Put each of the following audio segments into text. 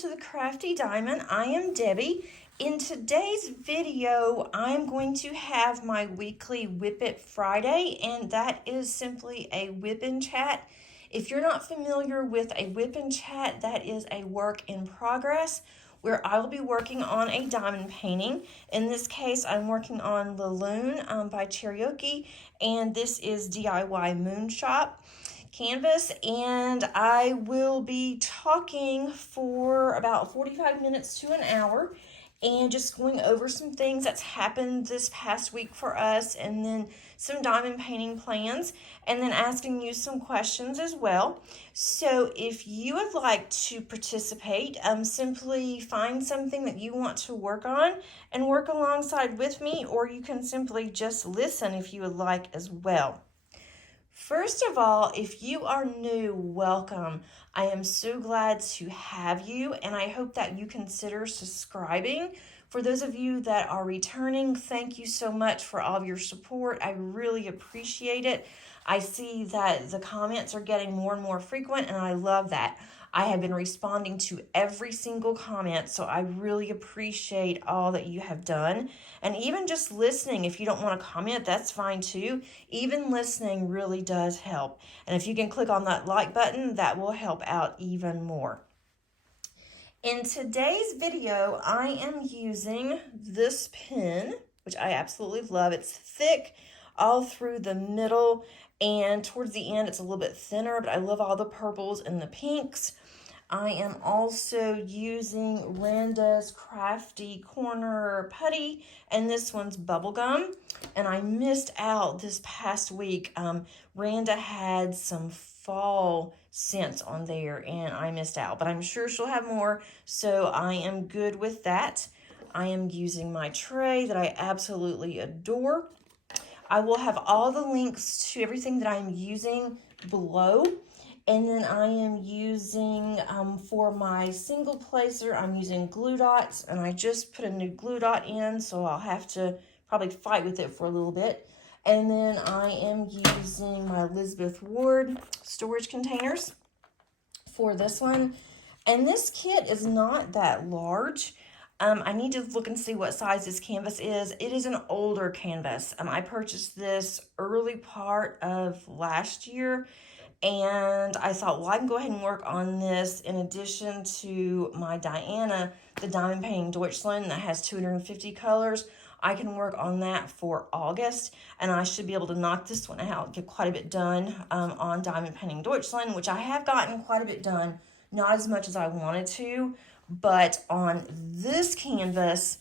to the Crafty Diamond. I am Debbie. In today's video, I'm going to have my weekly Whip It Friday, and that is simply a whip and chat. If you're not familiar with a whip and chat, that is a work in progress where I will be working on a diamond painting. In this case, I'm working on The Loon by Cherokee, and this is DIY Moon Shop canvas, and I will be talking for about 45 minutes to an hour and just going over some things that's happened this past week for us, and then some diamond painting plans, and then asking you some questions as well. So if you would like to participate, simply find something that you want to work on and work alongside with me, or you can simply just listen if you would like as well. First of all, if you are new, welcome. I am so glad to have you, and I hope that you consider subscribing. For those of you that are returning, thank you so much for all of your support. I really appreciate it. I see that the comments are getting more and more frequent, and I love that. I have been responding to every single comment, so I really appreciate all that you have done. And even just listening, if you don't want to comment, that's fine too. Even listening really does help. And if you can click on that like button, that will help out even more. In today's video, I am using this pen, which I absolutely love. It's thick all through the middle, and towards the end, it's a little bit thinner, but I love all the purples and the pinks. I am also using Randa's Crafty Corner Putty, and this one's Bubblegum. And I missed out this past week. Randa had some fall scents on there, and I missed out. But I'm sure she'll have more, so I am good with that. I am using my tray that I absolutely adore. I will have all the links to everything that I'm using below. And then I am using, for my single placer, I'm using glue dots, and I just put a new glue dot in, so I'll have to probably fight with it for a little bit. And then I am using my Elizabeth Ward storage containers for this one. And this kit is not that large. I need to look and see what size this canvas is. It is an older canvas. I purchased this early part of last year, and I thought, well, I can go ahead and work on this in addition to my Diana, the Diamond Painting Deutschland that has 250 colors. I can work on that for August, and I should be able to knock this one out, get quite a bit done on Diamond Painting Deutschland, which I have gotten quite a bit done, not as much as I wanted to, but on this canvas,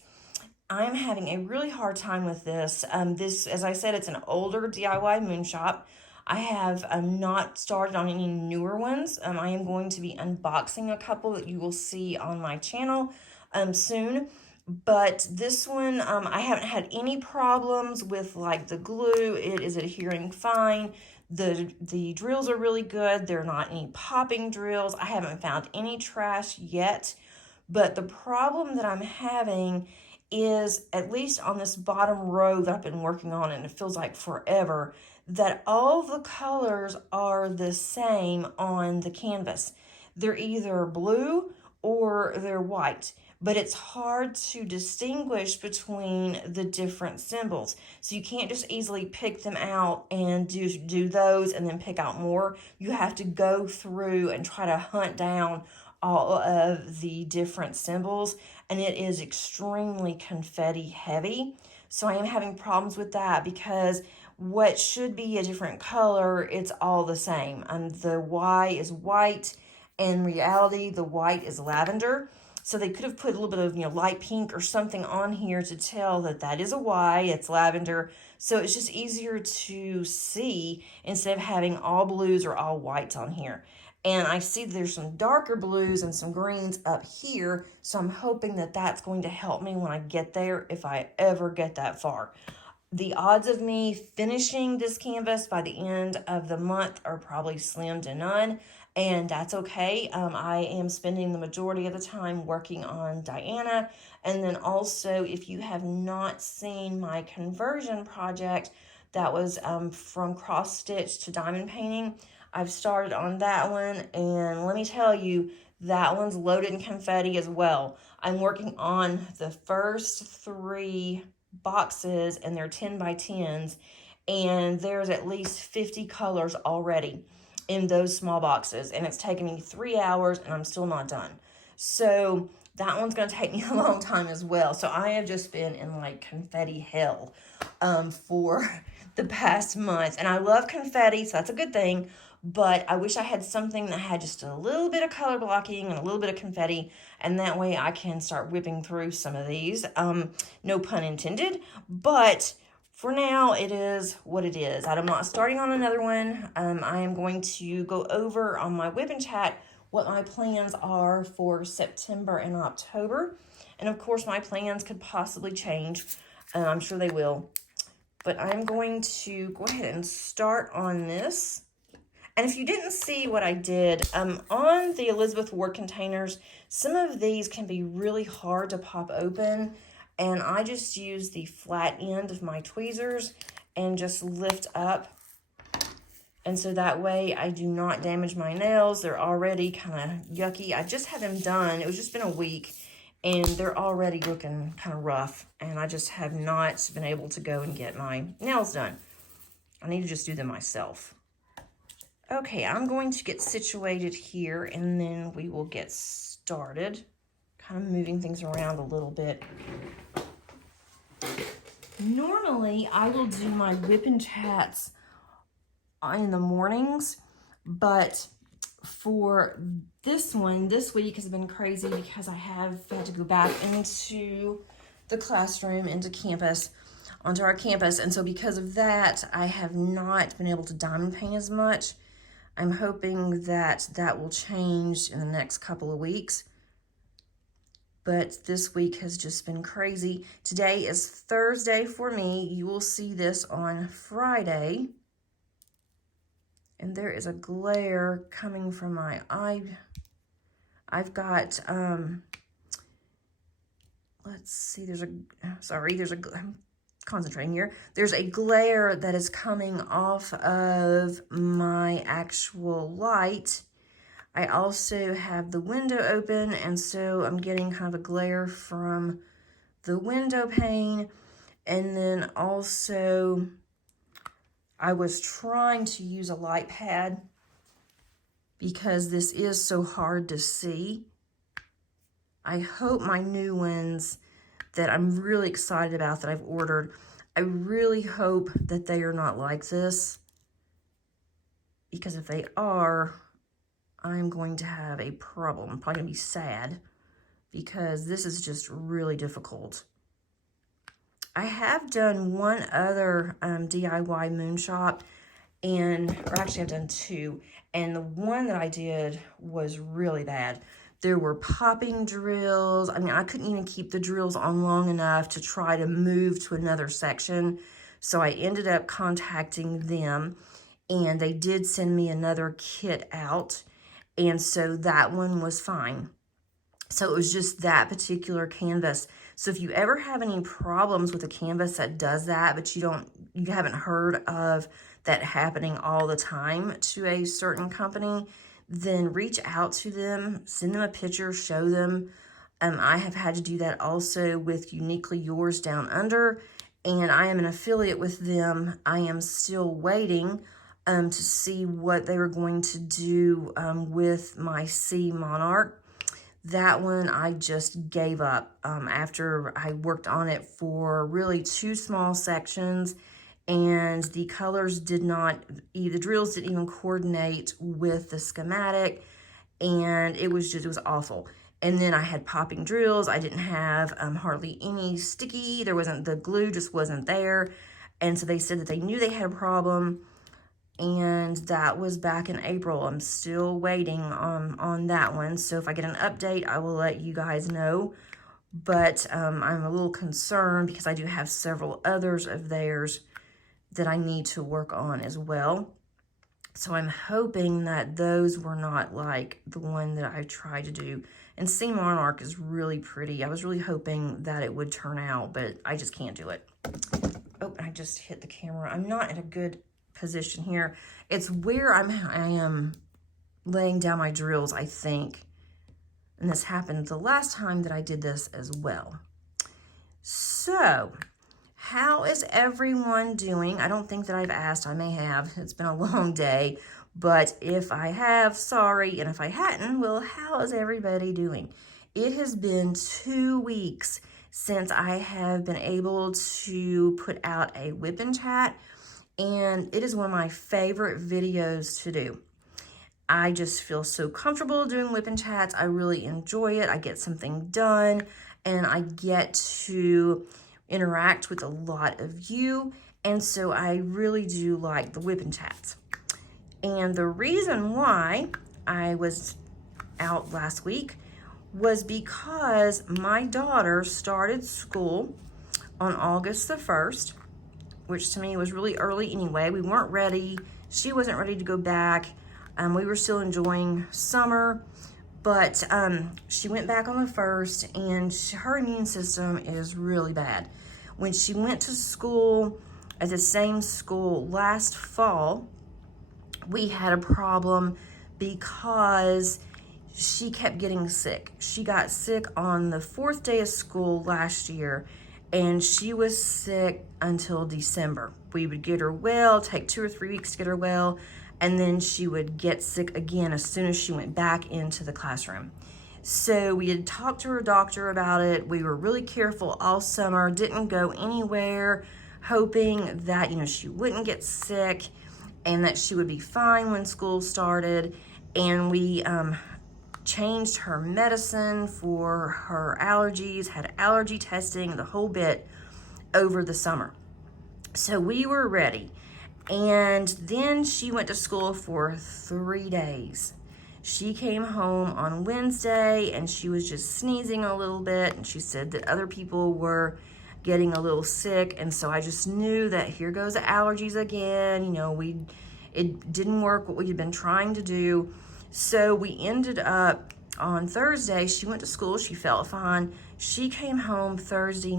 I'm having a really hard time with this. This, as I said, it's an older DIY Moon Shop. I have not started on any newer ones. I am going to be unboxing a couple that you will see on my channel soon. But this one, I haven't had any problems with like the glue. It is adhering fine. The drills are really good. They're not any popping drills. I haven't found any trash yet. But the problem that I'm having is, at least on this bottom row that I've been working on, and it feels like forever, that all the colors are the same on the canvas. They're either blue or they're white, but it's hard to distinguish between the different symbols. So you can't just easily pick them out and do those and then pick out more. You have to go through and try to hunt down all of the different symbols, and it is extremely confetti heavy. So I am having problems with that because what should be a different color, it's all the same. The Y is white, and in reality, the white is lavender. So they could have put a little bit of, light pink or something on here to tell that that is a Y, it's lavender. So it's just easier to see instead of having all blues or all whites on here. And I see there's some darker blues and some greens up here, so I'm hoping that that's going to help me when I get there, if I ever get that far. The odds of me finishing this canvas by the end of the month are probably slim to none, and that's okay. I am spending the majority of the time working on Diana, and then also, if you have not seen my conversion project, that was from cross stitch to diamond painting, I've started on that one, and let me tell you, That one's loaded in confetti as well. I'm working on the first 3 boxes, and they're 10 by 10s, and there's at least 50 colors already in those small boxes, and it's taken me 3 hours and I'm still not done. So that one's going to take me a long time as well. So I have just been in like confetti hell for the past month, and I love confetti, so that's a good thing. But I wish I had something that had just a little bit of color blocking and a little bit of confetti, and that way I can start whipping through some of these. No pun intended, but for now, it is what it is. I'm not starting on another one. I am going to go over on my WIP and chat what my plans are for September and October. And of course, my plans could possibly change. I'm sure they will. But I'm going to go ahead and start on this. And if you didn't see what I did, on the Elizabeth Ward containers, some of these can be really hard to pop open. And I just use the flat end of my tweezers and just lift up. And so that way I do not damage my nails. They're already kind of yucky. I just had them done. It was just been a week, and they're already looking kind of rough. And I just have not been able to go and get my nails done. I need to just do them myself. Okay, I'm going to get situated here, and then we will get started. Kind of moving things around a little bit. Normally, I will do my WIP and chats in the mornings, but for this one, this week has been crazy because I have had to go back into the classroom, onto our campus, and so because of that, I have not been able to diamond paint as much. I'm hoping that that will change in the next couple of weeks. But this week has just been crazy. Today is Thursday for me. You will see this on Friday. And there is a glare coming from my eye. I've got, let's see, I'm concentrating here. There's a glare that is coming off of my actual light. I also have the window open, and so I'm getting kind of a glare from the window pane. And then also, I was trying to use a light pad because this is so hard to see. I hope my new ones that I'm really excited about that I've ordered, I really hope that they are not like this, because if they are, I'm going to have a problem. I'm probably going to be sad because this is just really difficult. I have done one other DIY moon shop, or actually I've done 2, and the one that I did was really bad. There were popping drills. I mean, I couldn't even keep the drills on long enough to try to move to another section. So I ended up contacting them, and they did send me another kit out. And so that one was fine. So it was just that particular canvas. So if you ever have any problems with a canvas that does that, but you haven't heard of that happening all the time to a certain company, then reach out to them, send them a picture, show them. I have had to do that also with Uniquely Yours Down Under, and I am an affiliate with them. I am still waiting to see what they were going to do with my Sea Monarch. That one I just gave up after I worked on it for really 2 small sections, and the colors the drills didn't even coordinate with the schematic, and it was awful. And then I had popping drills. I didn't have hardly any sticky. The glue just wasn't there. And so they said that they knew they had a problem, and that was back in April. I'm still waiting on that one. So if I get an update, I will let you guys know. But I'm a little concerned because I do have several others of theirs that I need to work on as well. So I'm hoping that those were not like the one that I tried to do. And Sea Monarch is really pretty. I was really hoping that it would turn out, but I just can't do it. Oh, I just hit the camera. I'm not in a good position here. It's where I am laying down my drills, I think. And this happened the last time that I did this as well. So, how is everyone doing? I don't think that I've asked. I may have. It's been a long day. But if I have, sorry. And if I hadn't, well, how is everybody doing? It has been 2 weeks since I have been able to put out a WIP and chat. And it is one of my favorite videos to do. I just feel so comfortable doing WIP and chats. I really enjoy it. I get something done and I get to interact with a lot of you. And so I really do like the WIP and chats. And the reason why I was out last week was because my daughter started school on August the 1st, which to me was really early anyway. We weren't ready. She wasn't ready to go back. We were still enjoying summer, but she went back on the 1st, and her immune system is really bad. When she went to school at the same school last fall, we had a problem because she kept getting sick. She got sick on the 4th day of school last year, and she was sick until December. We would get her well, take 2 or 3 weeks to get her well, and then she would get sick again as soon as she went back into the classroom. So we had talked to her doctor about it. We were really careful all summer, didn't go anywhere, hoping that, she wouldn't get sick and that she would be fine when school started. And we changed her medicine for her allergies, had allergy testing, the whole bit over the summer. So we were ready. And then she went to school for 3 days. She came home on Wednesday and she was just sneezing a little bit. And she said that other people were getting a little sick. And so I just knew that here goes the allergies again. It didn't work what we had been trying to do. So we ended up on Thursday, she went to school, she felt fine. She came home Thursday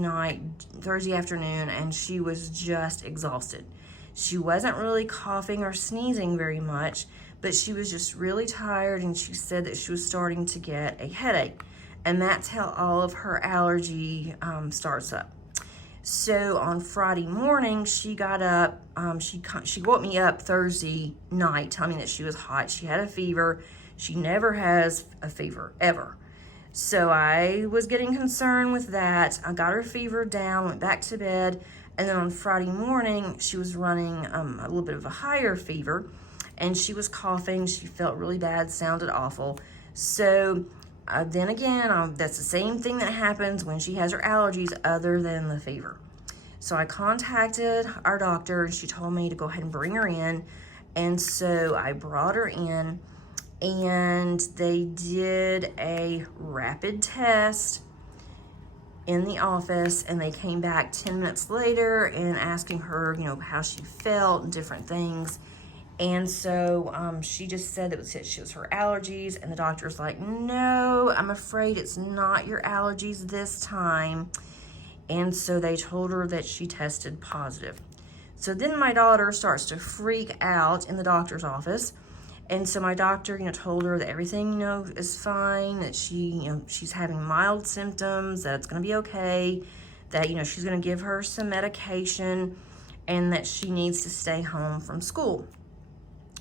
afternoon, and she was just exhausted. She wasn't really coughing or sneezing very much, but she was just really tired, and she said that she was starting to get a headache. And that's how all of her allergy starts up. So on Friday morning, she got up, she woke me up Thursday night, telling me that she was hot. She had a fever. She never has a fever, ever. So I was getting concerned with that. I got her fever down, went back to bed. And then on Friday morning, she was running a little bit of a higher fever, and she was coughing. She felt really bad, sounded awful. So then again, that's the same thing that happens when she has her allergies other than the fever. So I contacted our doctor, and she told me to go ahead and bring her in. And so I brought her in, and they did a rapid test in the office, and they came back 10 minutes later and asking her, how she felt and different things. And so she just said that she was her allergies, and the doctor's like, no, I'm afraid it's not your allergies this time. And so they told her that she tested positive. So then my daughter starts to freak out in the doctor's office. And so my doctor, told her that everything, is fine, that she's having mild symptoms, that it's going to be okay, that, she's going to give her some medication, and that she needs to stay home from school.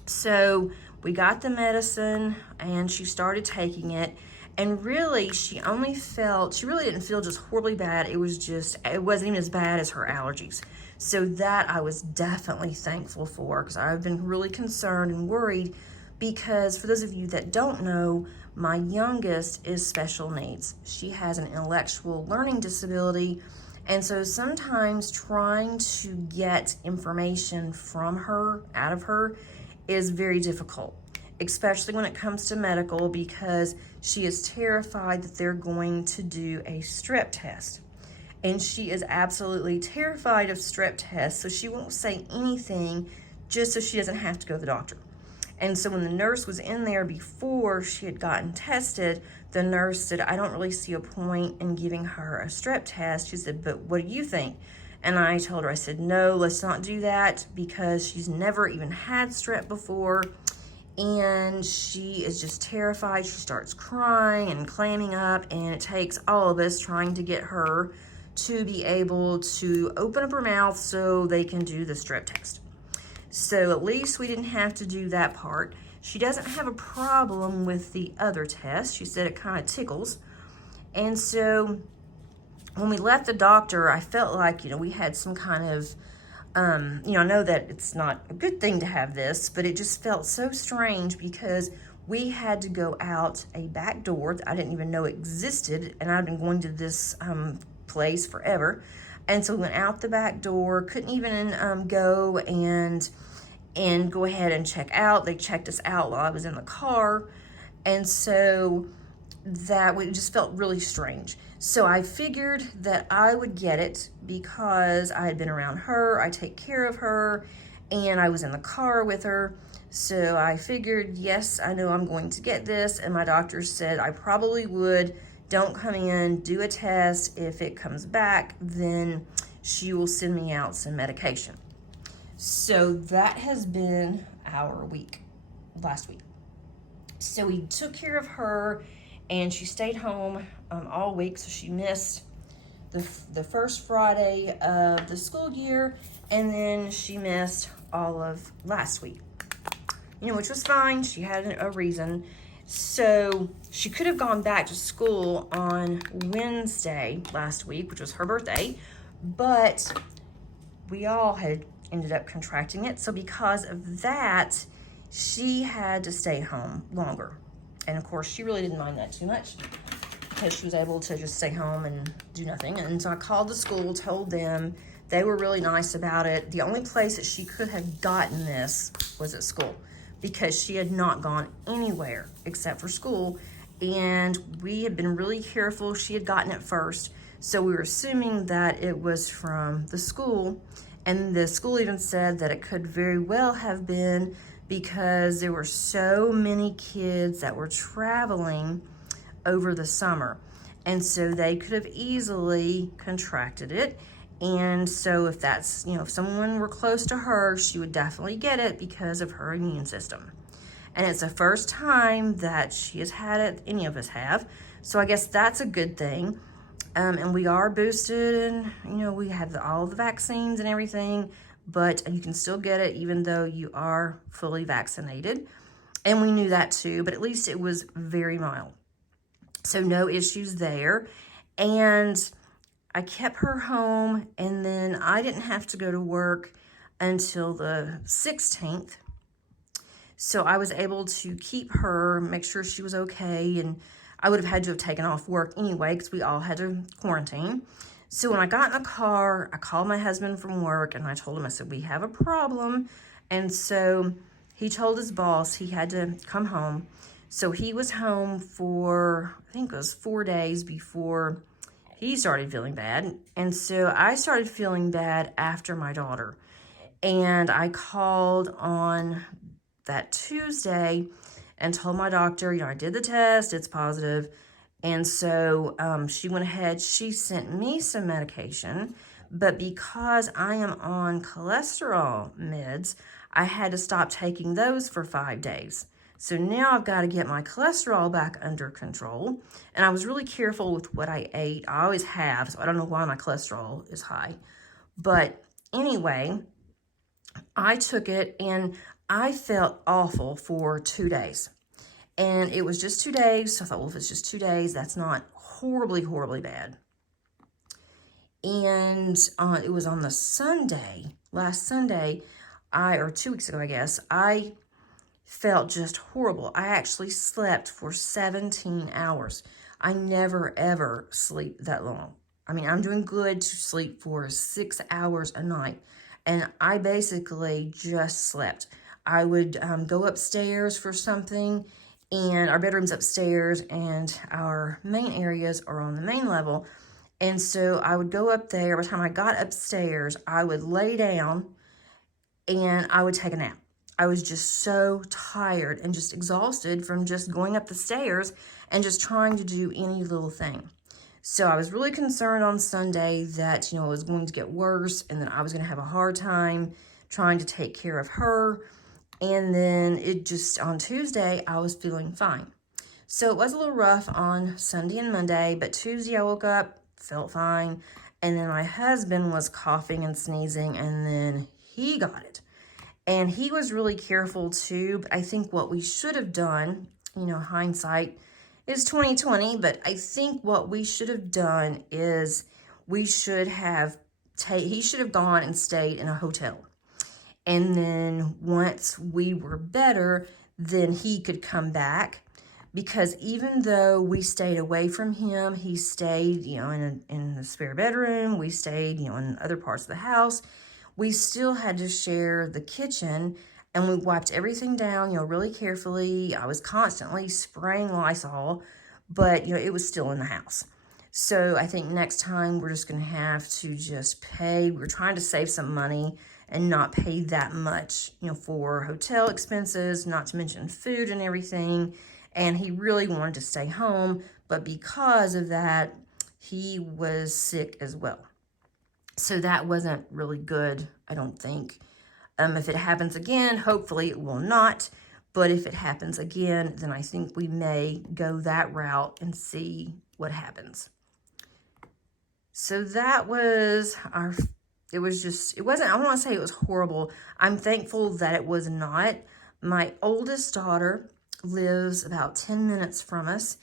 So we got the medicine, and she started taking it. And really, she really didn't feel just horribly bad. It wasn't even as bad as her allergies. So that I was definitely thankful for, because I've been really concerned and worried. Because for those of you that don't know, my youngest is special needs. She has an intellectual learning disability. And so sometimes trying to get information out of her, is very difficult, especially when it comes to medical, because she is terrified that they're going to do a strep test. And she is absolutely terrified of strep tests, so she won't say anything just so she doesn't have to go to the doctor. And so when the nurse was in there before she had gotten tested, the nurse said, I don't really see a point in giving her a strep test. She said, but what do you think? And I told her, I said, no, let's not do that, because she's never even had strep before. and she is just terrified. She starts crying and clamming up, and it takes all of us trying to get her to be able to open up her mouth so they can do the strep test. So at least we didn't have to do that part. She doesn't have a problem with the other test. She said it kind of tickles. And so when we left the doctor, I felt like, we had some kind of, I know that it's not a good thing to have this, but it just felt so strange because we had to go out a back door that I didn't even know existed, and I've been going to this place forever. And so we went out the back door, couldn't even go and go ahead and check out. They checked us out while I was in the car. And so that we just felt really strange. So I figured that I would get it because I had been around her, I take care of her, and I was in the car with her. So I figured, yes, I know I'm going to get this, and my doctor said I probably would. Don't come in, do a test. If it comes back, then she will send me out some medication. So that has been our week, last week. So we took care of her, and she stayed home all week, so she missed the first Friday of the school year, and then she missed all of last week, which was fine. She had a reason. So she could have gone back to school on Wednesday last week, which was her birthday, but we all had ended up contracting it. So because of that, she had to stay home longer. And of course, she really didn't mind that too much because she was able to just stay home and do nothing. And so I called the school, told them. They were really nice about it. The only place that she could have gotten this was at school because she had not gone anywhere except for school. And we had been really careful. She had gotten it first. So we were assuming that it was from the school. And the school even said that it could very well have been because there were so many kids that were traveling over the summer. And so they could have easily contracted it. And so if that's, if someone were close to her, she would definitely get it because of her immune system. And it's the first time that she has had it, any of us have. So I guess that's a good thing. And we are boosted, and, we have all the vaccines and everything, but you can still get it even though you are fully vaccinated. And we knew that too, but at least it was very mild. So no issues there. And I kept her home, and then I didn't have to go to work until the 16th. So I was able to keep her, make sure she was okay, and I would have had to have taken off work anyway because we all had to quarantine. So when I got in the car, I called my husband from work, and I told him, I said, we have a problem. And so he told his boss he had to come home. So he was home for, I think it was 4 days before he started feeling bad. And so I started feeling bad after my daughter. And I called on that Tuesday and told my doctor, I did the test, it's positive. And so she went ahead, she sent me some medication, but because I am on cholesterol meds, I had to stop taking those for 5 days. So now I've got to get my cholesterol back under control. And I was really careful with what I ate. I always have, so I don't know why my cholesterol is high. But anyway, I took it and I felt awful for 2 days. And it was just 2 days. So I thought, well, if it's just 2 days, that's not horribly, horribly bad. And it was on the Sunday, last Sunday, or 2 weeks ago, I guess, I felt just horrible. I actually slept for 17 hours. I never, ever sleep that long. I mean, I'm doing good to sleep for 6 hours a night. And I basically just slept. I would go upstairs for something, and our bedroom's upstairs, and our main areas are on the main level. And so I would go up there. By the time I got upstairs, I would lay down, and I would take a nap. I was just so tired and just exhausted from just going up the stairs and just trying to do any little thing. So I was really concerned on Sunday that, it was going to get worse and that I was going to have a hard time trying to take care of her. And then it just, on Tuesday, I was feeling fine. So it was a little rough on Sunday and Monday, but Tuesday I woke up, felt fine. And then my husband was coughing and sneezing, and then he got it. And he was really careful too, but I think what we should have done, you know, hindsight is 2020, but I think what we should have done is we should have, he should have gone and stayed in a hotel. And then once we were better, then he could come back. Because even though we stayed away from him, he stayed, you know, in the spare bedroom. We stayed, you know, in other parts of the house. We still had to share the kitchen, and we wiped everything down, you know, really carefully. I was constantly spraying Lysol, but, you know, it was still in the house. So I think next time we're just going to have to just pay. We're trying to save some money and not pay that much, you know, for hotel expenses, not to mention food and everything. And he really wanted to stay home, but because of that, he was sick as well. So that wasn't really good, I don't think. If it happens again, hopefully it will not. But if it happens again, then I think we may go that route and see what happens. So that was our, it wasn't, I don't want to say it was horrible. I'm thankful that it was not. My oldest daughter lives about 10 minutes from us,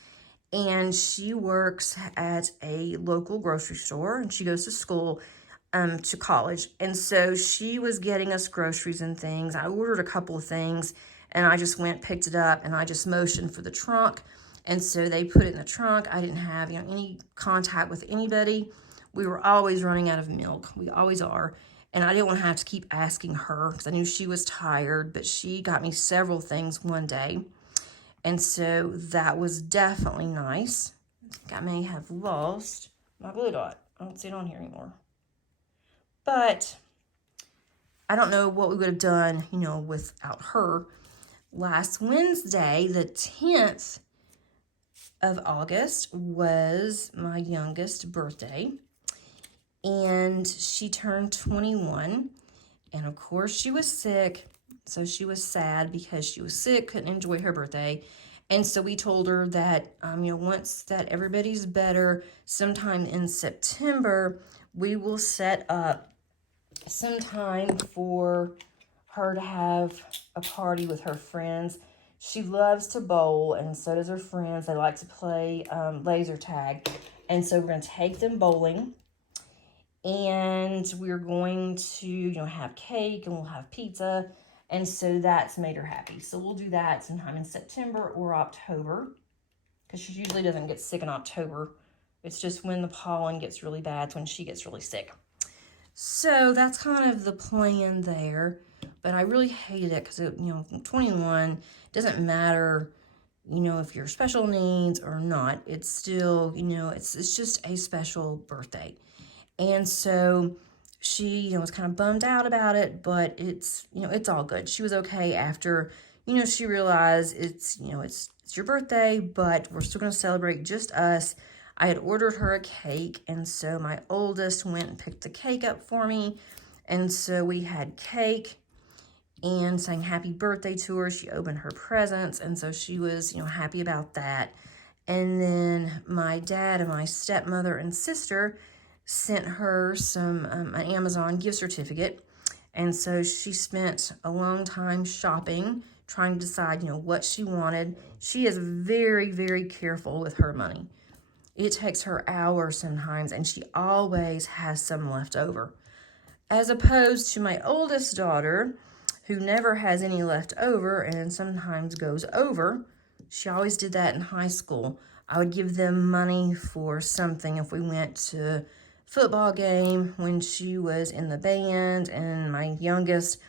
and she works at a local grocery store, and she goes to school, to college. And so she was getting us groceries and things. I ordered a couple of things, and I just went, picked it up, and I just motioned for the trunk. And so they put it in the trunk. I didn't have, you know, any contact with anybody. We were always running out of milk. We always are. And I didn't want to have to keep asking her because I knew she was tired, but she got me several things one day. And so that was definitely nice. I think I may have lost my glue dot. I don't see it on here anymore. But I don't know what we would have done, you know, without her. Last Wednesday, the 10th of August, was my youngest birthday. And she turned 21. And of course, she was sick. So she was sad because she was sick, couldn't enjoy her birthday. And so we told her that, you know, once that everybody's better, sometime in September, we will set up some time for her to have a party with her friends. She loves to bowl, and so does her friends. They like to play laser tag. And so we're going to take them bowling. And we're going to, you know, have cake, and we'll have pizza. And so that's made her happy. So we'll do that sometime in September or October, because she usually doesn't get sick in October. It's just when the pollen gets really bad, it's when she gets really sick. So that's kind of the plan there. But I really hated it because, you know, 21, doesn't matter, you know, if you're special needs or not. It's still, you know, it's just a special birthday. And so she, you know, was kind of bummed out about it, but it's, you know, it's all good. She was okay after, you know, she realized it's, you know, it's your birthday, but we're still going to celebrate just us. I had ordered her a cake, and so my oldest went and picked the cake up for me. And so we had cake and sang happy birthday to her. She opened her presents, and so she was, you know, happy about that. And then my dad and my stepmother and sister sent her some an Amazon gift certificate. And so she spent a long time shopping, trying to decide, you know, what she wanted. She is very, very careful with her money. It takes her hours sometimes, and she always has some left over. As opposed to my oldest daughter, who never has any left over and sometimes goes over. She always did that in high school. I would give them money for something if we went to football game when she was in the band. And my youngest,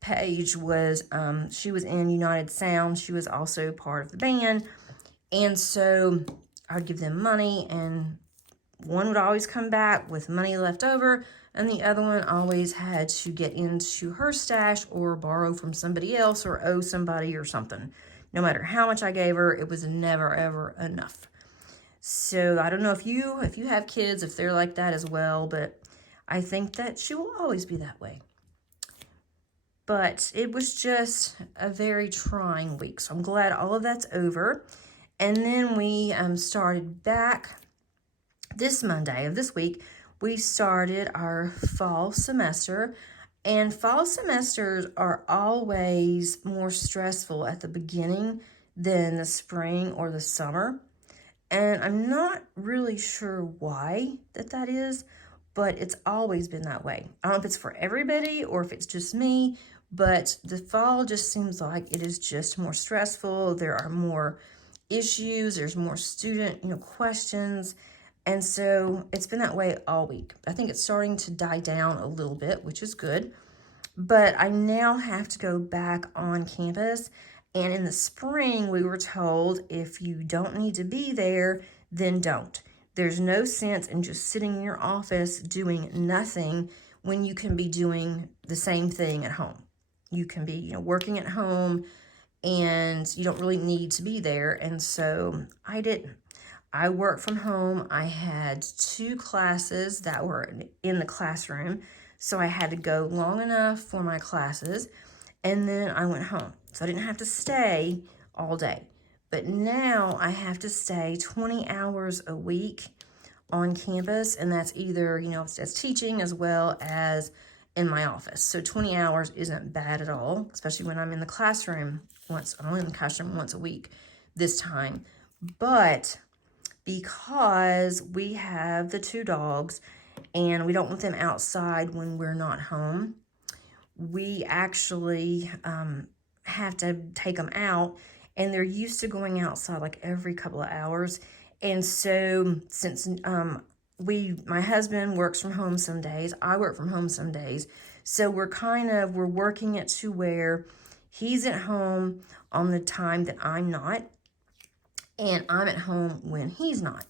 Paige, was she was in United Sound. She was also part of the band. And so I would give them money, and one would always come back with money left over, and the other one always had to get into her stash or borrow from somebody else or owe somebody or something. No matter how much I gave her, it was never, ever enough. So I don't know if you have kids, if they're like that as well, but I think that she will always be that way. but it was just a very trying week. So I'm glad all of that's over. And then we started back this Monday of this week. We started our fall semester, and fall semesters are always more stressful at the beginning than the spring or the summer. And I'm not really sure why that is, but it's always been that way. I don't know if it's for everybody or if it's just me, but the fall just seems like it is just more stressful. There are more issues, there's more student, questions. And so it's been that way all week. I think it's starting to die down a little bit, which is good. But I now have to go back on campus. And in the spring, we were told if you don't need to be there, then don't. There's no sense in just sitting in your office doing nothing when you can be doing the same thing at home. You can be, working at home, and you don't really need to be there. And so I didn't. I worked from home. I had 2 classes that were in the classroom, so I had to go long enough for my classes, and then I went home. So I didn't have to stay all day. But now I have to stay 20 hours a week on campus, and that's either, as teaching as well as in my office. So 20 hours isn't bad at all, especially when I'm in the classroom I'm only in the classroom once a week this time. But because we have the 2 dogs and we don't want them outside when we're not home, we actually have to take them out, and they're used to going outside like every couple of hours. And so since my husband works from home some days, I work from home some days, so we're working it to where he's at home on the time that I'm not, and I'm at home when he's not.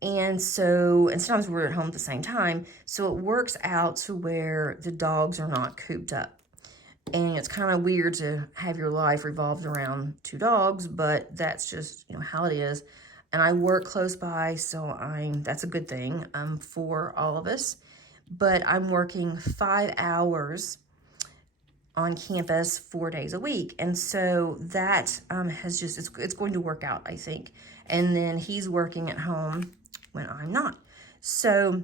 And sometimes we're at home at the same time, so it works out to where the dogs are not cooped up. And it's kind of weird to have your life revolved around 2 dogs, but that's just, how it is. And I work close by, so that's a good thing for all of us. But I'm working 5 hours on campus 4 days a week. And so that it's going to work out, I think. And then he's working at home when I'm not. So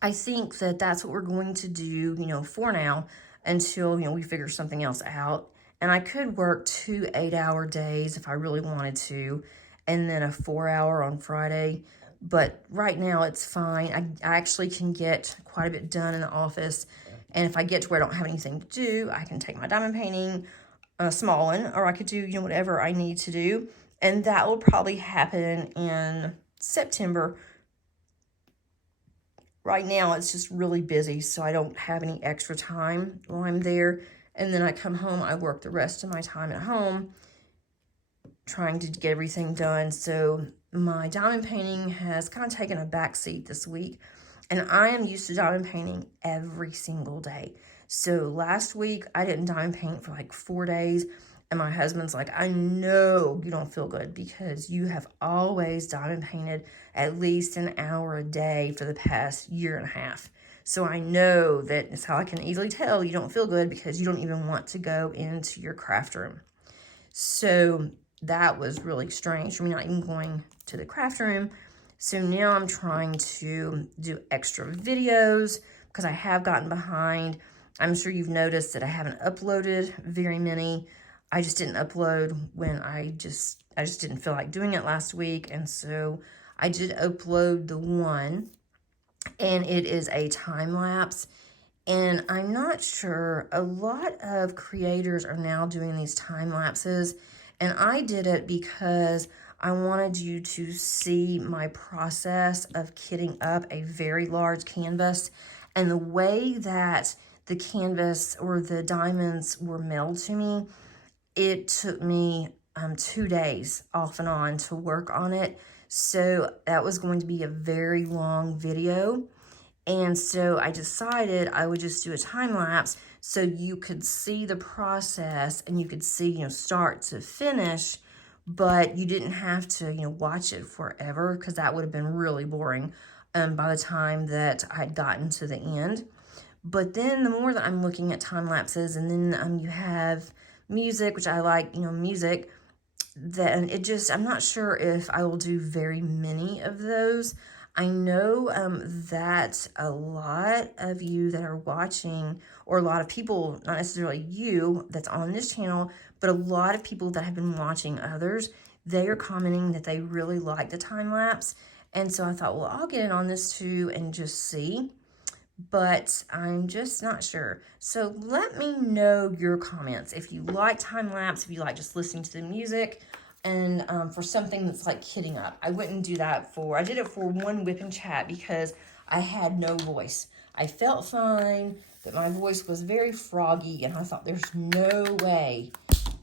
I think that's what we're going to do, for now, until, we figure something else out. And I could work 2 8-hour days if I really wanted to, and then a 4-hour on Friday. But right now it's fine. I actually can get quite a bit done in the office. And if I get to where I don't have anything to do, I can take my diamond painting, a small one, or I could do, whatever I need to do. And that will probably happen in September. Right now, it's just really busy, so I don't have any extra time while I'm there. And then I come home, I work the rest of my time at home, trying to get everything done. So my diamond painting has kind of taken a back seat this week. And I am used to diamond painting every single day. So last week, I didn't diamond paint for like 4 days. And my husband's like, I know you don't feel good because you have always diamond painted at least an hour a day for the past 1.5 years. So I know that's how I can easily tell you don't feel good, because you don't even want to go into your craft room. So that was really strange for me, not even going to the craft room. So now I'm trying to do extra videos because I have gotten behind. I'm sure you've noticed that I haven't uploaded very many. I just didn't upload when I just didn't feel like doing it last week. And so I did upload the one, and it is a time lapse. And I'm not sure, a lot of creators are now doing these time lapses, and I did it because I wanted you to see my process of kitting up a very large canvas, and the way that the canvas or the diamonds were mailed to me. It took me 2 days off and on to work on it. So that was going to be a very long video. And so I decided I would just do a time lapse so you could see the process and you could see, start to finish, but you didn't have to, watch it forever, because that would have been really boring by the time that I'd gotten to the end. But then the more that I'm looking at time lapses, and then you have music, which I like, music, then it just, I'm not sure if I will do very many of those. I know that a lot of you that are watching, or a lot of people, not necessarily you that's on this channel, but a lot of people that have been watching others, they are commenting that they really like the time lapse. And so I thought, well, I'll get it on this too and just see. But I'm just not sure. So let me know your comments. If you like time lapse, if you like just listening to the music, and for something that's like hitting up. I wouldn't do that for, I did it for one WIP and chat because I had no voice. I felt fine, but my voice was very froggy, and I thought there's no way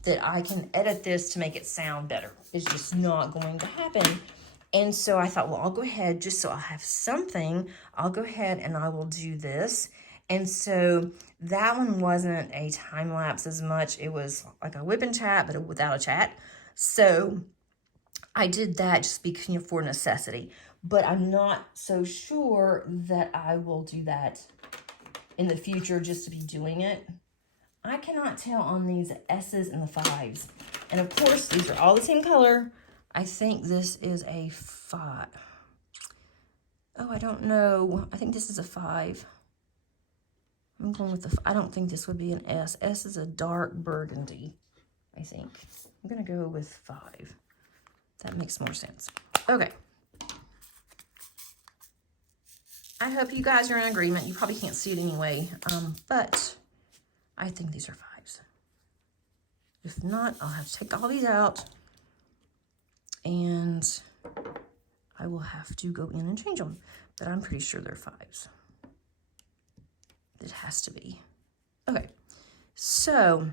that I can edit this to make it sound better. It's just not going to happen. And so I thought, well, I'll go ahead, just so I'll have something, I'll go ahead and I will do this. And so that one wasn't a time lapse as much. It was like a WIP and chat, but without a chat. So I did that just because, for necessity. But I'm not so sure that I will do that in the future just to be doing it. I cannot tell on these S's and the 5s. And of course, these are all the same color. I think this is a 5. Oh, I don't know. I think this is a 5. I'm going with I don't think this would be an S. S is a dark burgundy, I think. I'm going to go with 5. That makes more sense. Okay. I hope you guys are in agreement. You probably can't see it anyway, but I think these are 5s. If not, I'll have to take all these out, and I will have to go in and change them. But I'm pretty sure they're 5s. It has to be. Okay, so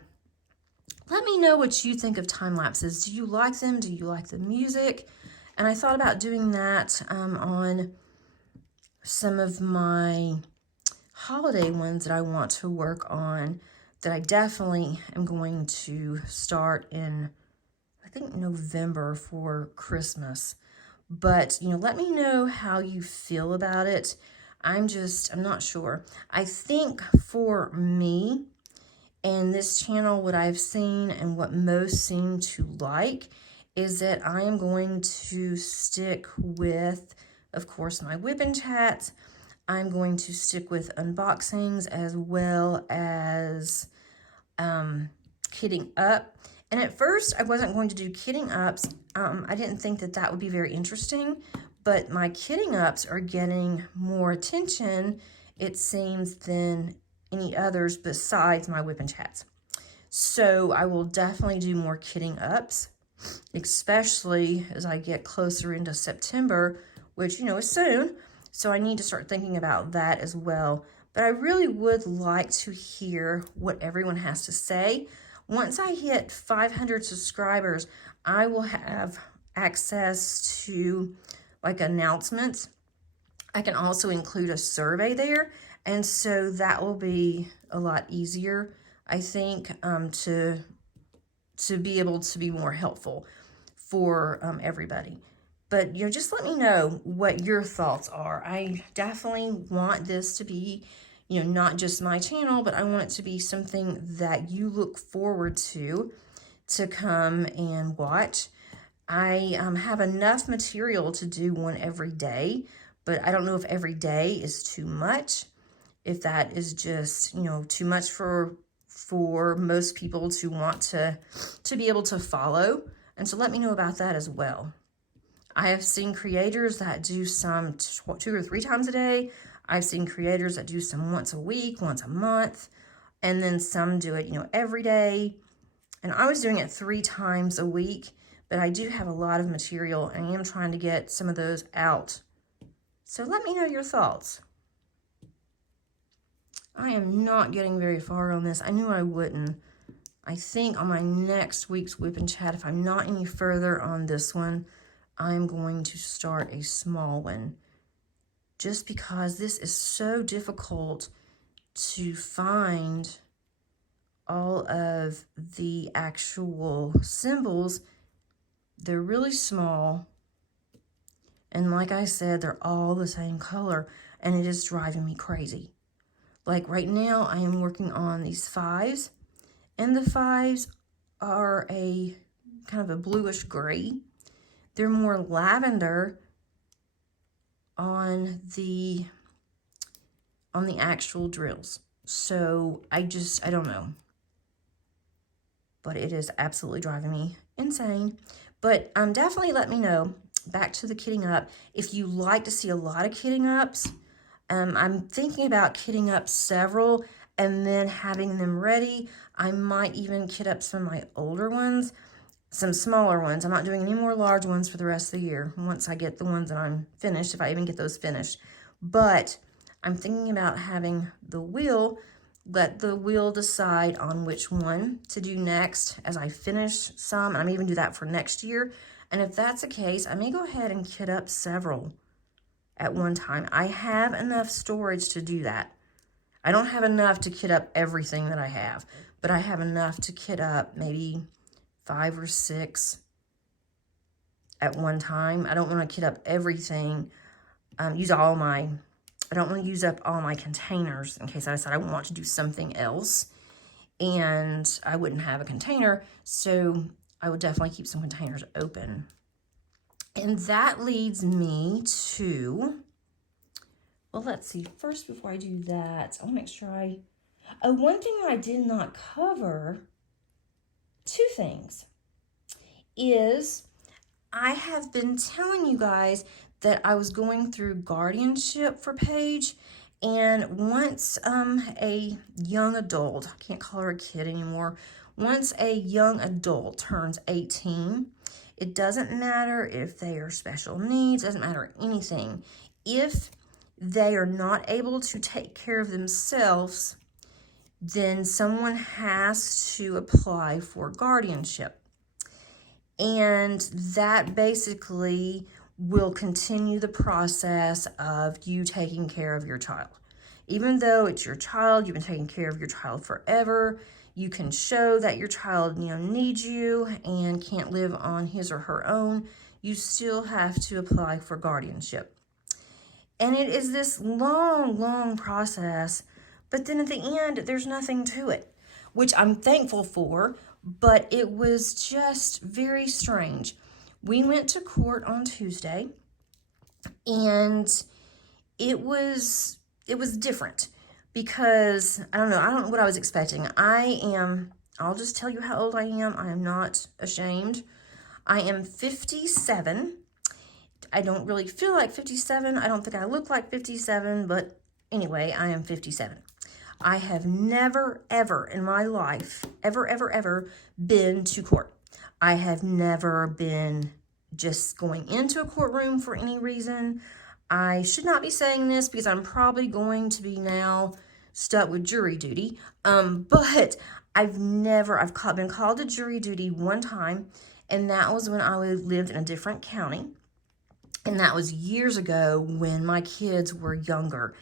let me know what you think of time lapses. Do you like them? Do you like the music? And I thought about doing that on some of my holiday ones that I want to work on, that I definitely am going to start in, I think, November for Christmas. But, let me know how you feel about it. I'm not sure. I think for me and this channel, what I've seen and what most seem to like is that I am going to stick with, of course, my WIP and chats. I'm going to stick with unboxings as well as kitting up. And at first, I wasn't going to do kitting ups. I didn't think that that would be very interesting, but my kitting ups are getting more attention, it seems, than any others besides my WIP and chats. So I will definitely do more kitting ups, especially as I get closer into September, which, is soon. So I need to start thinking about that as well. But I really would like to hear what everyone has to say. Once I hit 500 subscribers, I will have access to like announcements. I can also include a survey there. And so that will be a lot easier, I think, to be able to be more helpful for everybody. But, just let me know what your thoughts are. I definitely want this to be, not just my channel, but I want it to be something that you look forward to come and watch. I have enough material to do one every day, but I don't know if every day is too much. If that is just, too much for most people to want to be able to follow. And so let me know about that as well. I have seen creators that do some 2 or 3 times a day. I've seen creators that do some once a week, once a month, and then some do it, every day. And I was doing it 3 times a week, but I do have a lot of material, and I am trying to get some of those out. So let me know your thoughts. I am not getting very far on this. I knew I wouldn't. I think on my next week's WIP and chat, if I'm not any further on this one, I'm going to start a small one. Just because this is so difficult to find all of the actual symbols. They're really small. And like I said, they're all the same color. And it is driving me crazy. Like right now, I am working on these 5s, and the 5s are a kind of a bluish gray. They're more lavender on the actual drills. So I don't know. But it is absolutely driving me insane. But definitely let me know, back to the kitting up, if you like to see a lot of kitting ups. I'm thinking about kitting up several and then having them ready. I might even kit up some of my older ones, some smaller ones. I'm not doing any more large ones for the rest of the year once I get the ones that I'm finished, if I even get those finished. But I'm thinking about having the wheel, let the wheel decide on which one to do next as I finish some. I'm even do that for next year. And if that's the case, I may go ahead and kit up several at one time. I have enough storage to do that. I don't have enough to kit up everything that I have, but I have enough to kit up maybe 5 or 6 at one time. I don't want to kit up everything, I don't want to use up all my containers in case I decide I want to do something else and I wouldn't have a container. So I would definitely keep some containers open. And that leads me to, well, let's see. First, before I do that, I want to make sure one thing that I did not cover, 2 things, is I have been telling you guys that I was going through guardianship for Paige, and once a young adult, I can't call her a kid anymore, once a young adult turns 18, it doesn't matter if they are special needs, doesn't matter anything. If they are not able to take care of themselves, then someone has to apply for guardianship. And that basically will continue the process of you taking care of your child. Even though it's your child, you've been taking care of your child forever, you can show that your child, needs you and can't live on his or her own, you still have to apply for guardianship. And it is this long, long process, but then at the end, there's nothing to it, which I'm thankful for, but it was just very strange. We went to court on Tuesday, and it was different because I don't know what I was expecting. I'll just tell you how old I am. I am not ashamed. I am 57. I don't really feel like 57. I don't think I look like 57, but anyway, I am 57. I have never, ever in my life, ever been to court. I have never been just going into a courtroom for any reason. I should not be saying this because I'm probably going to be now stuck with jury duty. But I've been called to jury duty one time, and that was when I lived in a different county. And that was years ago when my kids were younger.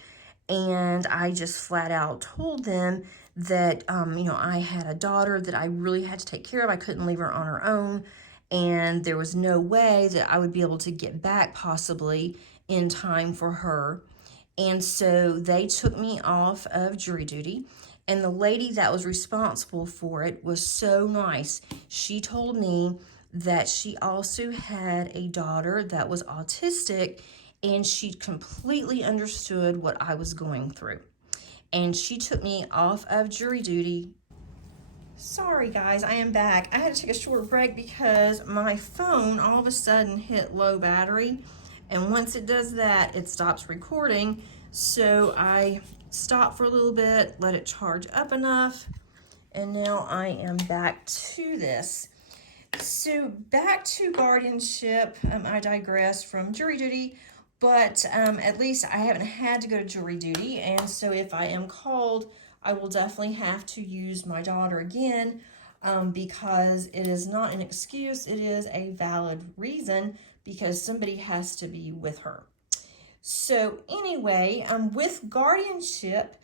And I just flat out told them that, I had a daughter that I really had to take care of. I couldn't leave her on her own. And there was no way that I would be able to get back possibly in time for her. And so they took me off of jury duty. And the lady that was responsible for it was so nice. She told me that she also had a daughter that was autistic, and she completely understood what I was going through. And she took me off of jury duty. Sorry guys, I am back. I had to take a short break because my phone all of a sudden hit low battery. And once it does that, it stops recording. So I stopped for a little bit, let it charge up enough. And now I am back to this. So back to guardianship. I digress from jury duty. But at least I haven't had to go to jury duty. And so if I am called, I will definitely have to use my daughter again because it is not an excuse. It is a valid reason because somebody has to be with her. So anyway, with guardianship,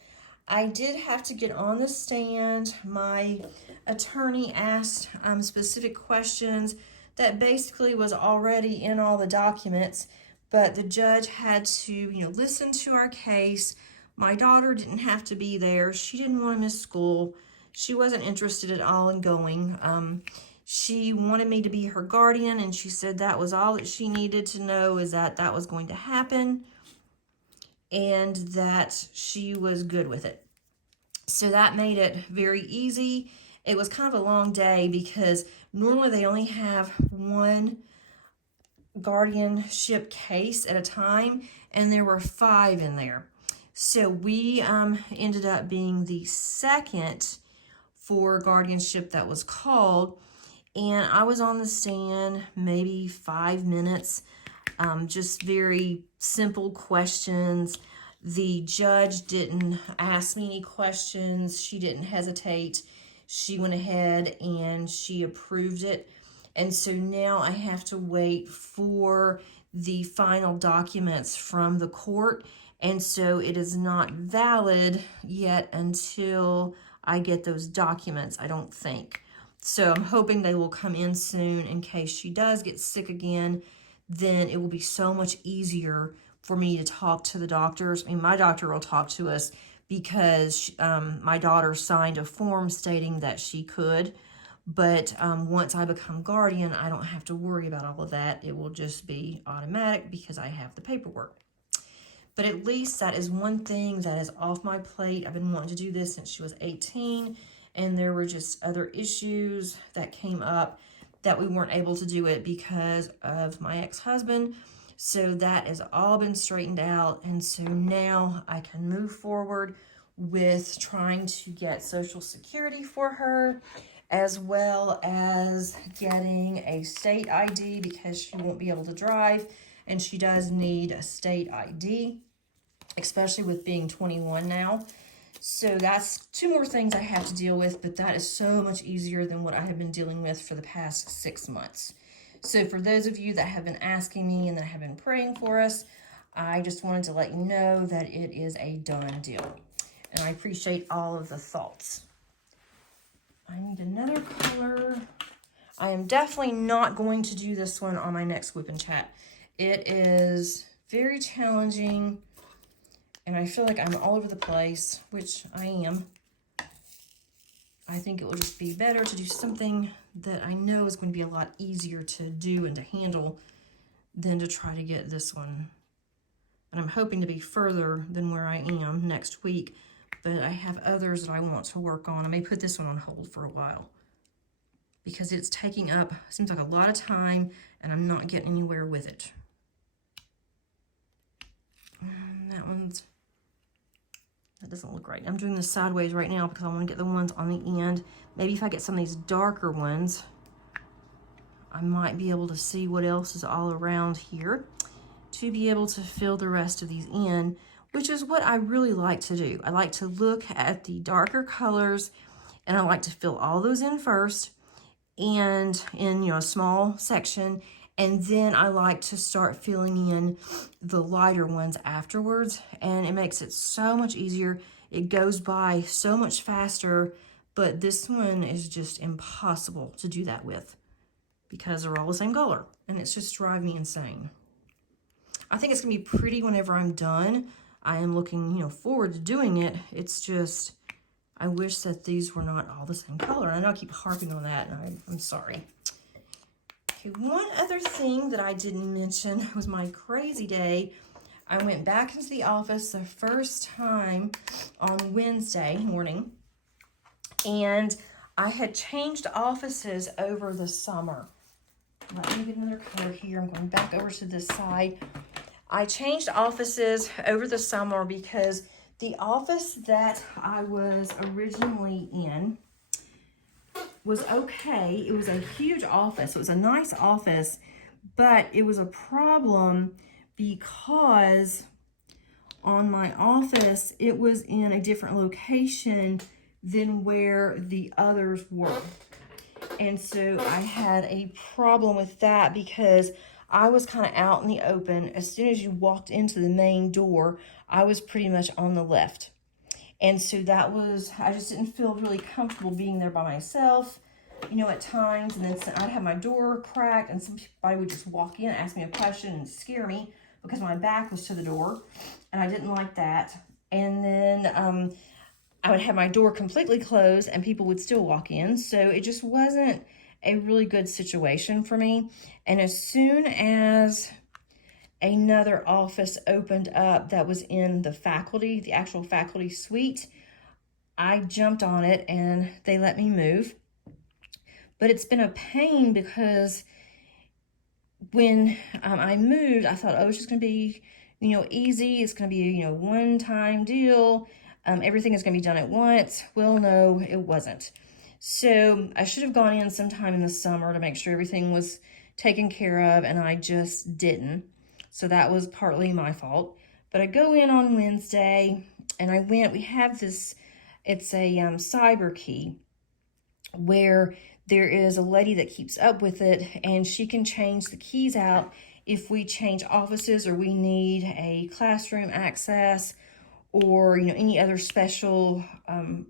I did have to get on the stand. My attorney asked specific questions that basically was already in all the documents. But the judge had to, listen to our case. My daughter didn't have to be there. She didn't want to miss school. She wasn't interested at all in going. She wanted me to be her guardian, and she said that was all that she needed to know, is that that was going to happen and that she was good with it. So that made it very easy. It was kind of a long day because normally they only have one guardianship case at a time, and there were 5 in there. So we ended up being the second for guardianship that was called, and I was on the stand maybe 5 minutes, just very simple questions. The judge didn't ask me any questions. She didn't hesitate. She went ahead and she approved it. And so now I have to wait for the final documents from the court. And so it is not valid yet until I get those documents, I don't think. So I'm hoping they will come in soon in case she does get sick again. Then it will be so much easier for me to talk to the doctors. I mean, my doctor will talk to us because my daughter signed a form stating that she could. But once I become guardian, I don't have to worry about all of that. It will just be automatic because I have the paperwork. But at least that is one thing that is off my plate. I've been wanting to do this since she was 18, and there were just other issues that came up that we weren't able to do it because of my ex-husband. So that has all been straightened out, and so now I can move forward with trying to get Social Security for her, as well as getting a state ID because she won't be able to drive, and she does need a state ID, especially with being 21 now. So that's 2 more things I have to deal with, but that is so much easier than what I have been dealing with for the past 6 months. So for those of you that have been asking me and that have been praying for us, I just wanted to let you know that it is a done deal. And I appreciate all of the thoughts. I need another color. I am definitely not going to do this one on my next WIP and Chat. It is very challenging, and I feel like I'm all over the place, which I am. I think it will just be better to do something that I know is going to be a lot easier to do and to handle than to try to get this one. And I'm hoping to be further than where I am next week, but I have others that I want to work on. I may put this one on hold for a while because it's taking up, seems like a lot of time, and I'm not getting anywhere with it. That doesn't look right. I'm doing this sideways right now because I want to get the ones on the end. Maybe if I get some of these darker ones, I might be able to see what else is all around here to be able to fill the rest of these in, which is what I really like to do. I like to look at the darker colors, and I like to fill all those in first and in, a small section. And then I like to start filling in the lighter ones afterwards, and it makes it so much easier. It goes by so much faster, but this one is just impossible to do that with because they're all the same color, and it's just driving me insane. I think it's gonna be pretty whenever I'm done. I am looking, forward to doing it. It's just, I wish that these were not all the same color. And I know I keep harping on that, and I'm sorry. Okay, one other thing that I didn't mention was my crazy day. I went back into the office the first time on Wednesday morning, and I had changed offices over the summer. Let me get another color here. I'm going back over to this side. I changed offices over the summer because the office that I was originally in was okay. It was a huge office. It was a nice office, but it was a problem because on my office, it was in a different location than where the others were. And so I had a problem with that because I was kind of out in the open. As soon as you walked into the main door, I was pretty much on the left. And so that was, I just didn't feel really comfortable being there by myself, at times. And then I'd have my door cracked, and somebody would just walk in, ask me a question, and scare me because my back was to the door. And I didn't like that. And then I would have my door completely closed and people would still walk in. So it just wasn't a really good situation for me. And as soon as another office opened up that was in the faculty, the actual faculty suite, I jumped on it and they let me move. But it's been a pain because when I moved, I thought, oh, it's just going to be, easy. It's going to be, one-time deal. Everything is going to be done at once. Well, no, it wasn't. So I should have gone in sometime in the summer to make sure everything was taken care of, and I just didn't. So that was partly my fault. But I go in on Wednesday, and we have this, it's a cyber key where there is a lady that keeps up with it, and she can change the keys out if we change offices or we need a classroom access or any other special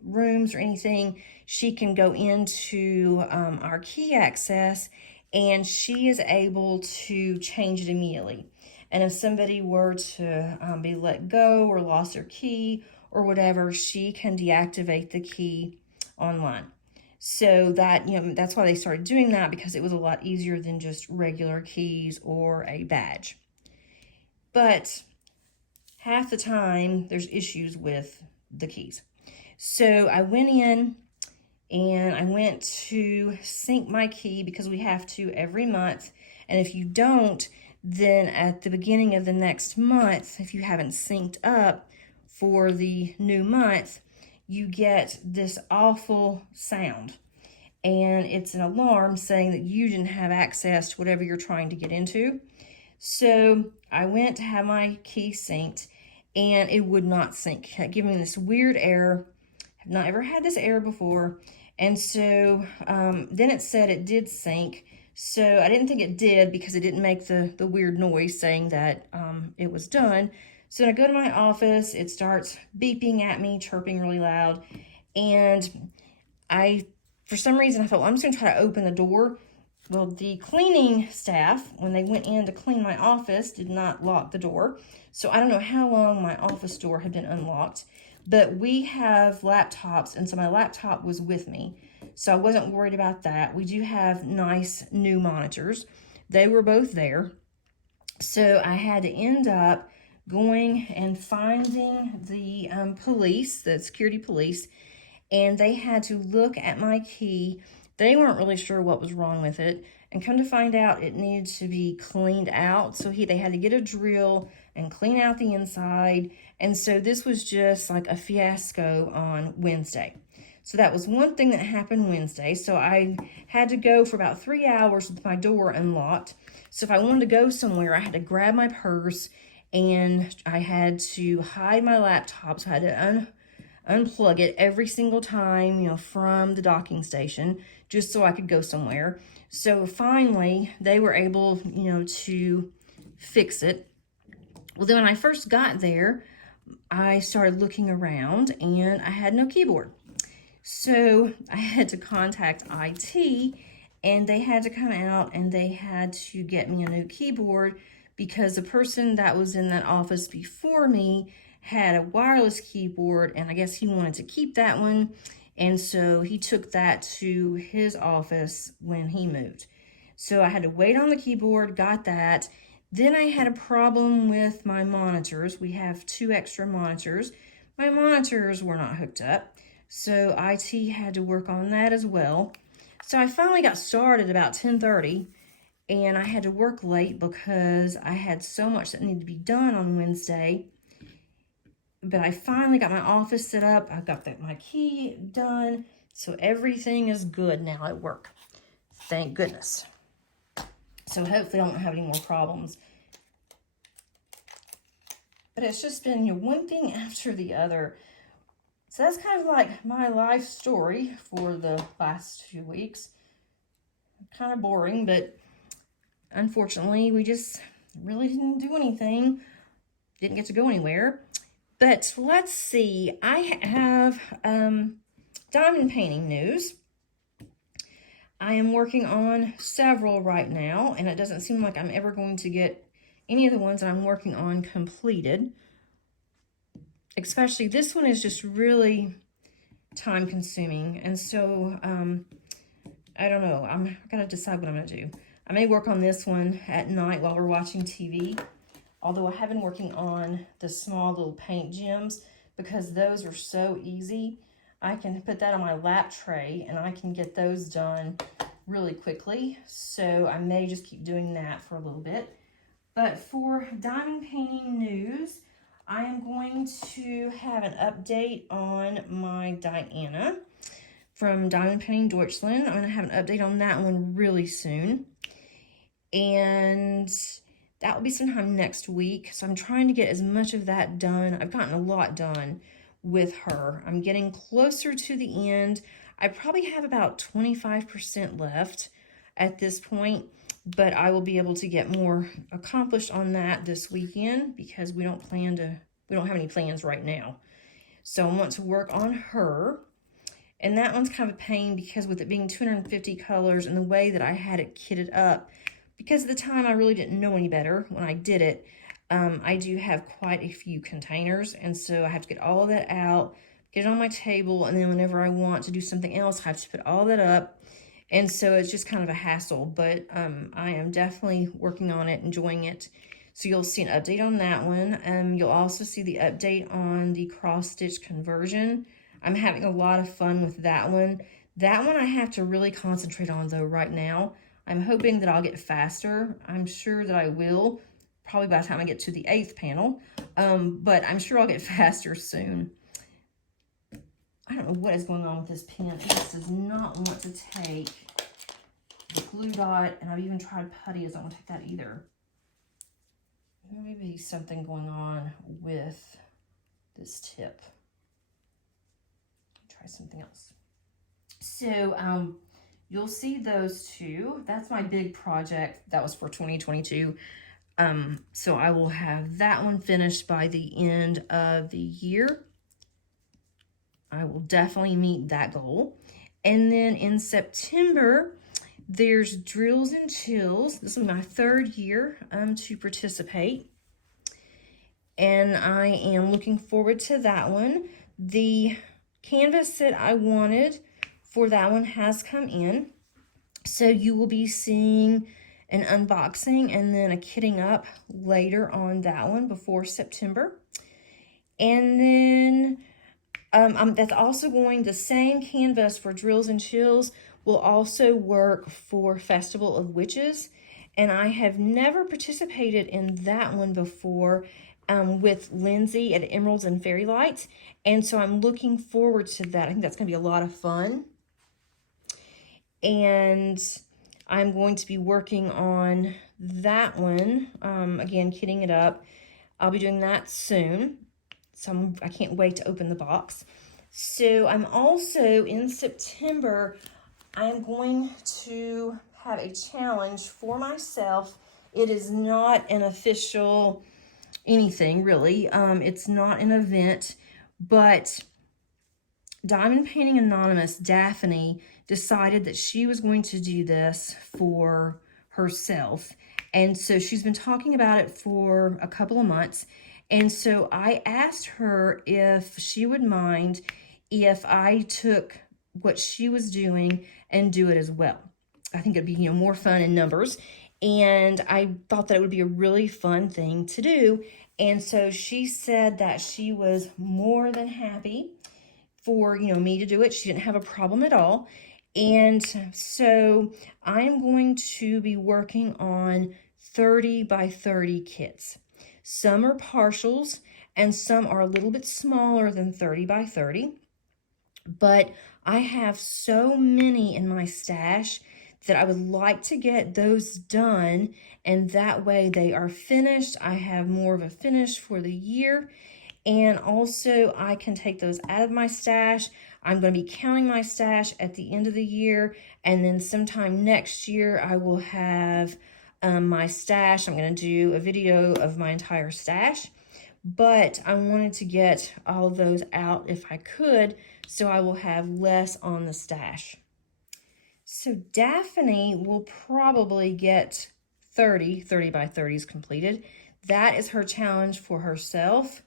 rooms or anything. She can go into our key access and she is able to change it immediately. And if somebody were to be let go or lost their key or whatever, she can deactivate the key online. So that, that's why they started doing that, because it was a lot easier than just regular keys or a badge. But half the time there's issues with the keys. So I went in and I went to sync my key, because we have to every month. And if you don't, then at the beginning of the next month, if you haven't synced up for the new month, you get this awful sound. And it's an alarm saying that you didn't have access to whatever you're trying to get into. So I went to have my key synced, and it would not sync. It kept giving me this weird error. I've not ever had this error before. And so then it said it did sync. So I didn't think it did, because it didn't make the weird noise saying that it was done. So when I go to my office, it starts beeping at me, chirping really loud. And for some reason, I thought, well, I'm just going to try to open the door. Well, the cleaning staff, when they went in to clean my office, did not lock the door. So I don't know how long my office door had been unlocked. But we have laptops, and so my laptop was with me. So I wasn't worried about that. We do have nice new monitors. They were both there. So I had to end up going and finding the police, the security police, and they had to look at my key. They weren't really sure what was wrong with it, and come to find out it needed to be cleaned out. So they had to get a drill and clean out the inside. And so this was just like a fiasco on Wednesday. So that was one thing that happened Wednesday. So I had to go for about 3 hours with my door unlocked. So if I wanted to go somewhere, I had to grab my purse, and I had to hide my laptop. So I had to unplug it every single time, from the docking station, just so I could go somewhere. So finally, they were able, to fix it. Well, then when I first got there, I started looking around, and I had no keyboard. So I had to contact IT, and they had to come out and they had to get me a new keyboard, because the person that was in that office before me had a wireless keyboard, and I guess he wanted to keep that one. And so he took that to his office when he moved. So I had to wait on the keyboard, got that. Then I had a problem with my monitors. We have 2 extra monitors. My monitors were not hooked up. So IT had to work on that as well. So I finally got started about 10:30, and I had to work late because I had so much that needed to be done on Wednesday. But I finally got my office set up. I got my key done. So everything is good now at work. Thank goodness. So hopefully I won't have any more problems. But it's just been one thing after the other. So that's kind of like my life story for the last 2 weeks. Kind of boring, but unfortunately we just really didn't do anything. Didn't get to go anywhere. But let's see, I have diamond painting news. I am working on several right now, and it doesn't seem like I'm ever going to get any of the ones that I'm working on completed. especially this one is just really time consuming. And so, I don't know, I gotta decide what I'm gonna do. I may work on this one at night while we're watching TV, although I have been working on the small little paint gems because those are so easy. I can put that on my lap tray and I can get those done really quickly. So I may just keep doing that for a little bit. But for diamond painting news, I am going to have an update on my Diana from Diamond Painting Deutschland. I'm going to have an update on that one really soon. And that will be sometime next week. So I'm trying to get as much of that done. I've gotten a lot done with her. I'm getting closer to the end. I probably have about 25% left at this point, but I will be able to get more accomplished on that this weekend because we don't have any plans right now. So I want to work on her. And that one's kind of a pain because with it being 250 colors and the way that I had it kitted up, because at the time I really didn't know any better when I did it, I do have quite a few containers, and so I have to get all of that out, get it on my table, and then whenever I want to do something else, I have to put all that up, and so it's just kind of a hassle, but I am definitely working on it, enjoying it. So you'll see an update on that one. You'll also see the update on the cross-stitch conversion. I'm having a lot of fun with that one. That one I have to really concentrate on, though, right now. I'm hoping that I'll get faster. I'm sure that I will, probably by the time I get to the 8th panel, but I'm sure I'll get faster soon. I don't know what is going on with this pen. It just does not want to take the glue dot, and I've even tried putty. It doesn't want to take that either. Maybe something going on with this tip. Try something else. So, you'll see those two. That's my big project. That was for 2022. So I will have that one finished by the end of the year. I will definitely meet that goal. And then in September, there's Drills and Chills. This is my 3rd year to participate. And I am looking forward to that one. The canvas that I wanted for that one has come in. So you will be seeing an unboxing and then a kitting up later on that one before September. And then that's also going, the same canvas for Drills and Chills will also work for Festival of Witches. And I have never participated in that one before with Lindsay at Emeralds and Fairy Lights. And so I'm looking forward to that. I think that's going to be a lot of fun. And I'm going to be working on that one, again, kitting it up. I'll be doing that soon. So I can't wait to open the box. So I'm also, in September, I'm going to have a challenge for myself. It is not an official anything, really. It's not an event, but Diamond Painting Anonymous, Daphne, decided that she was going to do this for herself. And so she's been talking about it for a couple of months. And so I asked her if she would mind if I took what she was doing and do it as well. I think it'd be, more fun in numbers. And I thought that it would be a really fun thing to do. And so she said that she was more than happy for, me to do it. She didn't have a problem at all. And so I'm going to be working on 30 by 30 kits. Some are partials and some are a little bit smaller than 30 by 30. But I have so many in my stash that I would like to get those done, and that way they are finished. I have more of a finish for the year, and also I can take those out of my stash. I'm going to be counting my stash at the end of the year, and then sometime next year I will have my stash. I'm going to do a video of my entire stash, but I wanted to get all of those out if I could, so I will have less on the stash. So Daphne will probably get 30 by 30s completed. That is her challenge for herself.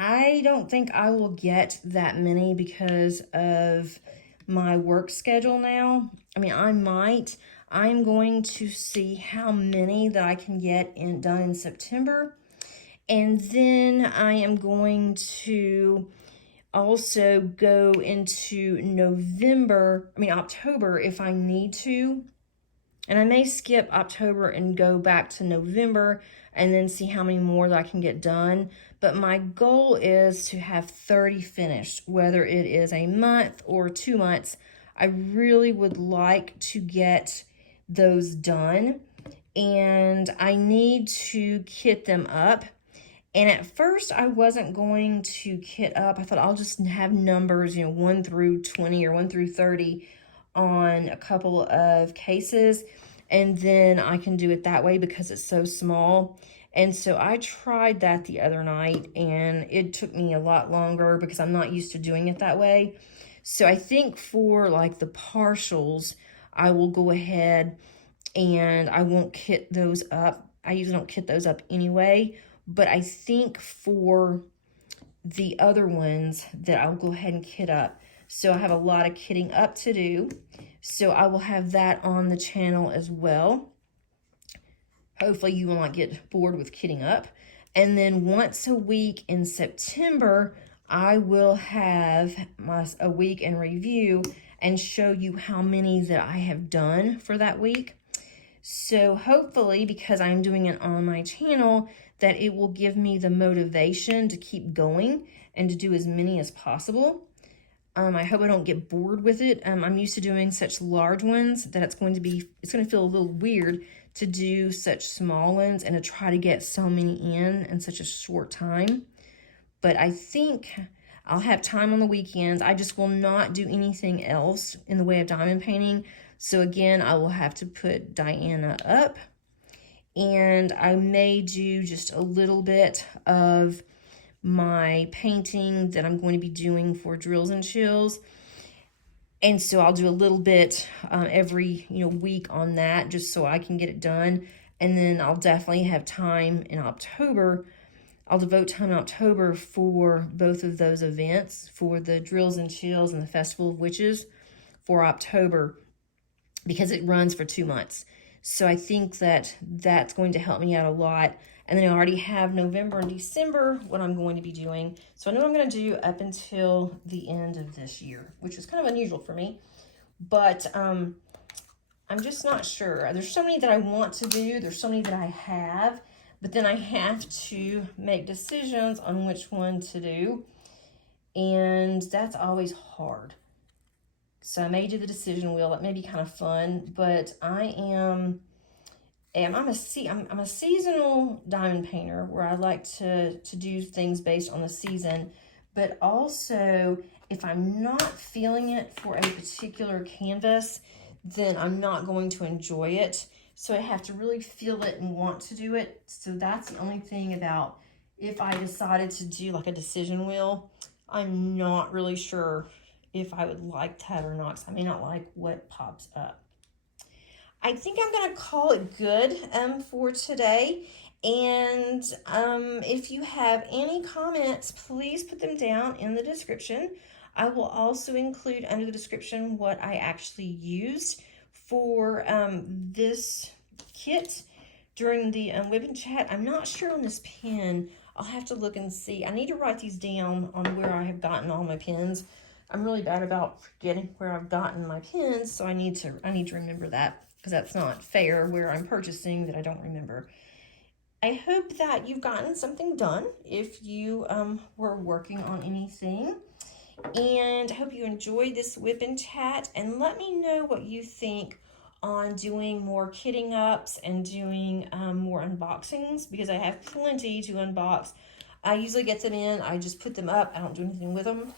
I don't think I will get that many because of my work schedule now. I mean, I might. I'm going to see how many that I can get done in September. And then I am going to also go into October if I need to. And I may skip October and go back to November and then see how many more that I can get done. But my goal is to have 30 finished, whether it is a month or 2 months. I really would like to get those done. And I need to kit them up. And at first I wasn't going to kit up. I thought I'll just have numbers, 1 through 20 or 1 through 30 on a couple of cases. And then I can do it that way because it's so small. And so I tried that the other night and it took me a lot longer because I'm not used to doing it that way. So I think for like the partials, I will go ahead and I won't kit those up. I usually don't kit those up anyway. But I think for the other ones that I'll go ahead and kit up. So I have a lot of kitting up to do. So I will have that on the channel as well. Hopefully you will not get bored with kitting up. And then once a week in September, I will have a week in review and show you how many that I have done for that week. So hopefully, because I'm doing it on my channel, that it will give me the motivation to keep going and to do as many as possible. I hope I don't get bored with it. I'm used to doing such large ones that it's going to feel a little weird to do such small ones and to try to get so many in such a short time. But I think I'll have time on the weekends. I just will not do anything else in the way of diamond painting. So again, I will have to put Diana up. And I may do just a little bit of my painting that I'm going to be doing for Drills and Chills. And so I'll do a little bit every week on that just so I can get it done. And then I'll definitely have time in October. I'll devote time in October for both of those events, for the Drills and Chills and the Festival of Witches for October, because it runs for 2 months. So I think that that's going to help me out a lot. And then I already have November and December, what I'm going to be doing. So I know I'm going to do up until the end of this year, which is kind of unusual for me. But I'm just not sure. There's so many that I want to do. There's so many that I have. But then I have to make decisions on which one to do. And that's always hard. So I may do the decision wheel. It may be kind of fun, but I'm a seasonal diamond painter where I like to do things based on the season. But also, if I'm not feeling it for a particular canvas, then I'm not going to enjoy it. So I have to really feel it and want to do it. So that's the only thing about if I decided to do like a decision wheel, I'm not really sure if I would like that or not, because I may not like what pops up. I think I'm going to call it good for today. And if you have any comments, please put them down in the description. I will also include under the description what I actually used for this kit during the WIP and chat. I'm not sure on this pen. I'll have to look and see. I need to write these down on where I have gotten all my pens. I'm really bad about forgetting where I've gotten my pens, so I need to remember that, because that's not fair where I'm purchasing that I don't remember. I hope that you've gotten something done if you were working on anything. And I hope you enjoyed this WIP and chat, and let me know what you think on doing more kitting ups and doing more unboxings, because I have plenty to unbox. I usually get them in, I just put them up, I don't do anything with them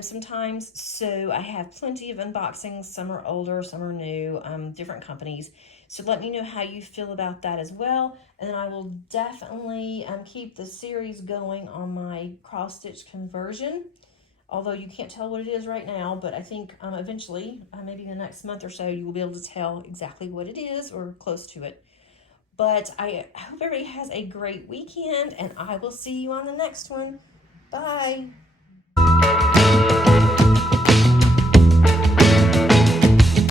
sometimes. So I have plenty of unboxings. Some are older, some are new, different companies. So let me know how you feel about that as well. And then I will definitely keep the series going on my cross stitch conversion. Although you can't tell what it is right now, but I think eventually, maybe in the next month or so, you will be able to tell exactly what it is or close to it. But I hope everybody has a great weekend, and I will see you on the next one. Bye.